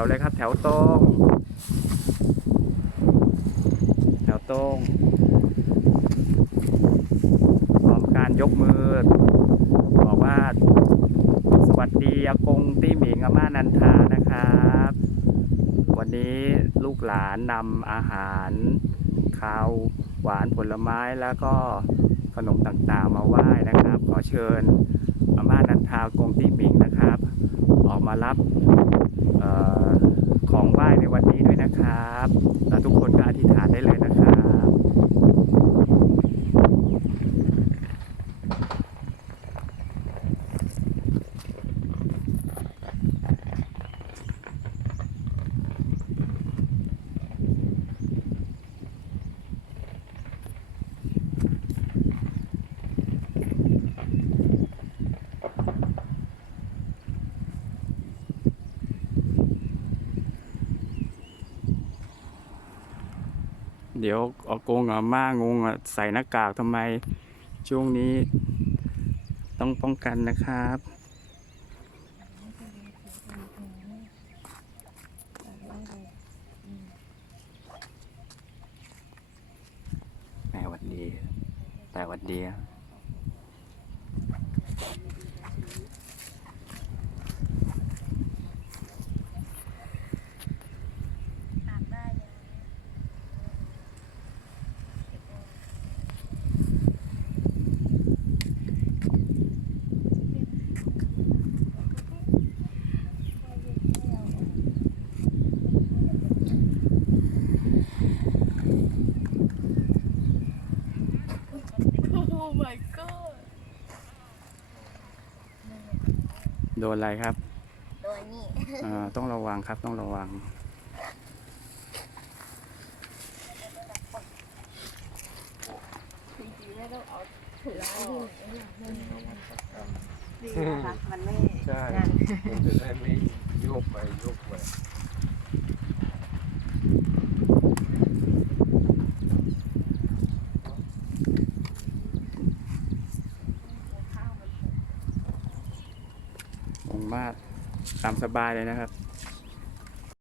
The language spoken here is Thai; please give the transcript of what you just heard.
วเลยครับ แถวตรงแถวตรงพร้อมการยกมือ บอกว่า สวัสดีอากงตี้หมิงอาม่านันทานะครับ วันนี้ลูกหลานนำอาหารข้าวหวานผลไม้แล้วก็ขนมต่างๆ มาไหว้นะครับ ขอเชิญอาม่านันทากงตี้หมิงนะครับ ออกมารับ ของไหว้ในวันนี้ด้วยนะครับแล้วทุกคนก็อธิษฐานได้เลยนะครับ เดี๋ยวออกงอาม่างงอะใส่หน้ากากทำไมช่วงนี้ ต้องป้องกันนะครับแม่วัดดีแต่วัดดีอะ อาบได้เลย โอ้ my god โดนอะไรครับ โดนนี่ อ่า ต้องระวังครับ ต้องระวัง จริงๆไม่ต้องเอาถุงล้างที่ไหนดีนะคะมันไม่ ใช่ มันจะได้ไม่โยกไปโยกมา องมาทตามสบายเลยนะครับ